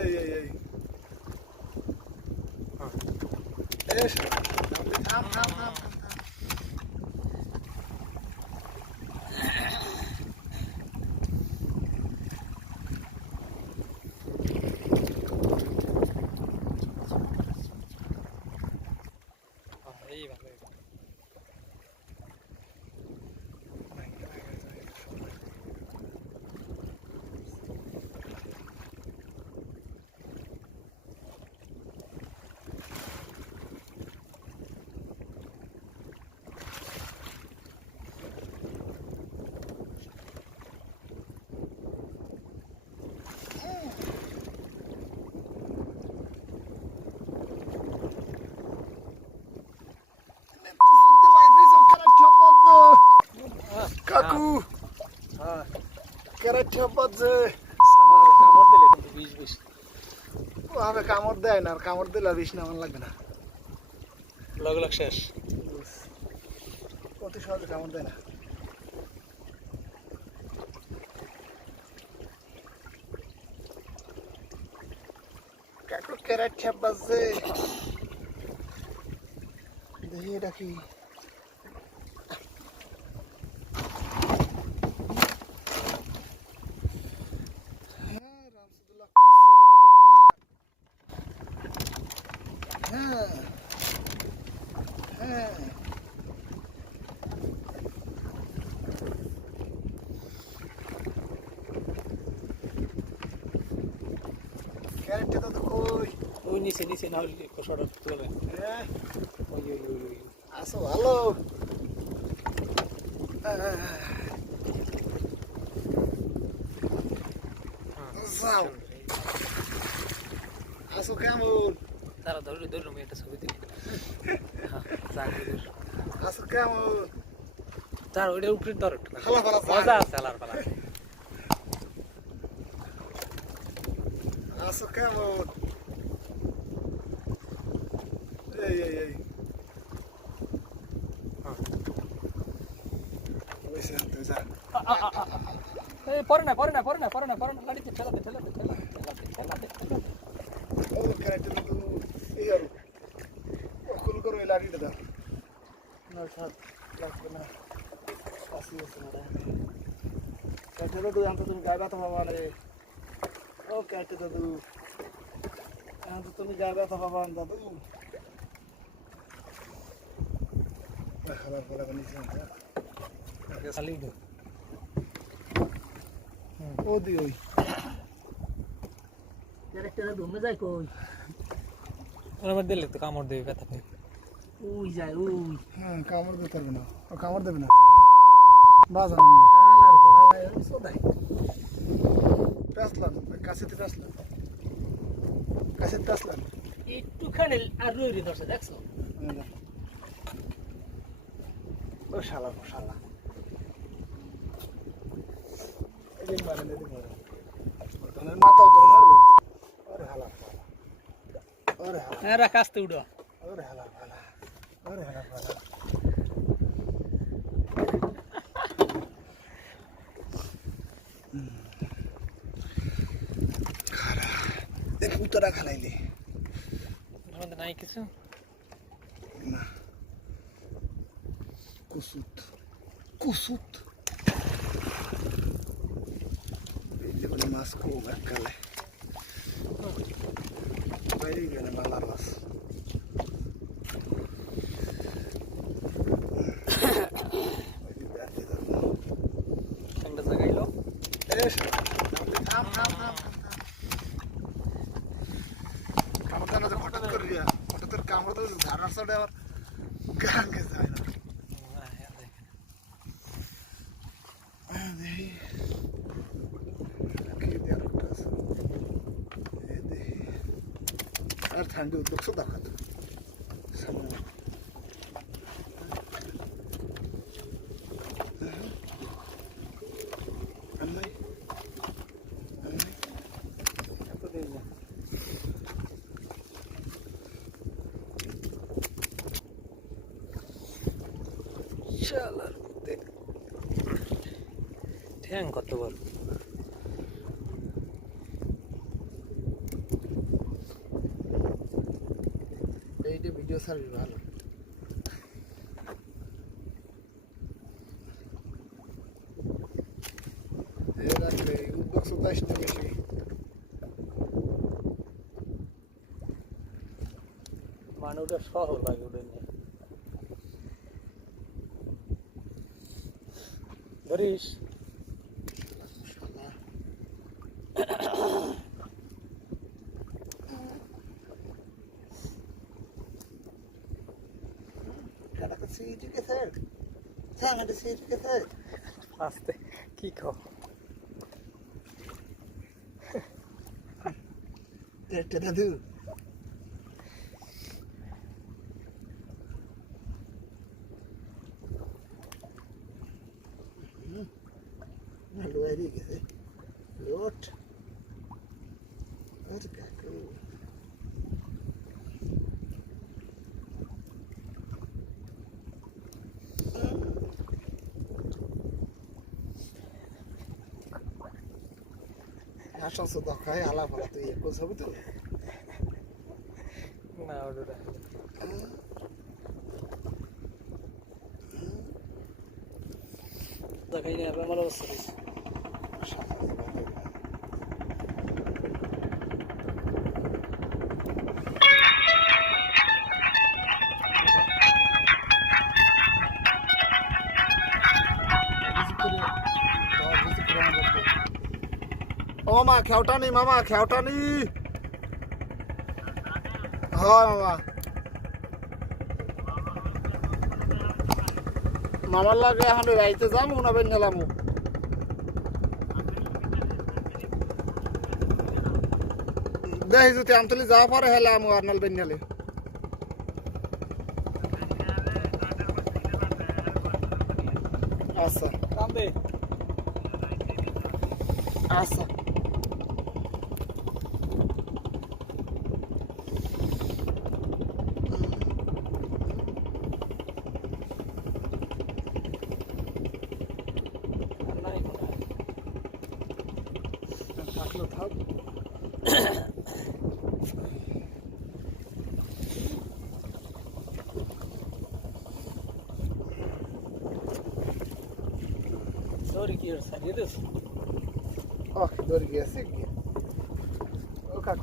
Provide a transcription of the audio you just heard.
এই এস থাম থাম থাম এই ভালো কাকু কেরাটা বাজে কামড় দিলে কিন্তু বিষ বিষ ও আমি কামড় দেয় না আর কামড় দিলে বিষ না আমার লাগবে না লগ লগ শেষ অতি সহজে কামড় দেয় না কাকু কেরাটা বাজে দেখি এটা কি ক্যারেটটা তো কই ওই নিচে নিচে না হলে কষাটা তুলে হ্যাঁ ওই ওই ওই ওই আসো ভালো যাও আসো কেমন তারা ধরে ধরলাম একটা ছবি দিলি হ্যাঁ চাকরি ধর আসো কেমন তার ওইটার উপরে ধর একটু খালা ফালা মজা আছে আলার পালা আসো কেমন এই ওইসে তুই যা এই পরে না গাড়িতে ঠেলাতে ও ক্যারেটটা তো এই আর কোন করে লাড়িটা দাও না সাত লাগবে না আসি আছে না ক্যারেটটা তো জানতো তুমি গায়ে ব্যথা পাবা রে ও ক্যারেটটা তো জানতো তুমি গায়ে ব্যথা পাবা দাদু খাবার ফলা নিচে খালি ও দি ওই ক্যারেক্টারে ঘুমে যায় কই ওর মধ্যে দিলে তো কামড় দেবে ব্যথা পাবে ওই যায় ওই হ্যাঁ কামড় দিতে পারবে না ও কামড় দেবে না বাজার হালার হালায় আমি সোদাই পেঁচলাম কাছেতে পেঁচলাম একটুখানি আর রই ধরছে দেখছো ও শালা এদিন মারেন মাথাও তো মারবে ওরে হালা এরা কাস্তে উড়ো ওরে হালা খারা দেখ উতরা খালাইলে আমাদের নাই কিছু না কুসুত এই যে বলে মাছ খুব এককালে বাইরে গেলে বাংলা মাছ একটা জায়গায় লো কামড় তো ঝাড়ার সাথে আবার গান গেছে হয় না আর ঠান্ডি উদ্যোগ দেখাত ঠ্যাং কত বড় সার্ভি ভালো রাখলে উদ্যোগ 27টা বেশি মানে ওটা শহর লাগে ওটা নিয়ে ধরিস আস্তে কি খাও দাদু ভালো হারিয়ে গেছে লোট আর কাকু আসল তো খাই আলা পড়া তুই কোন ছবি তো না ওটা দেখাই না আমার অবস্থা ও মামা খেওটানি মামা খেওটানি হয় মামা মামার লাগে এখন রাইতে যাবো না বেন গেলামু দেখি যদি আমতলি যাওয়া পারে হেলে আমু আর নাল বেন গেলে আচ্ছা কান্দে আচ্ছা থাকলো থাক Sorry, Gears. I did this. Oh, doğru gelsin ki. O kalk.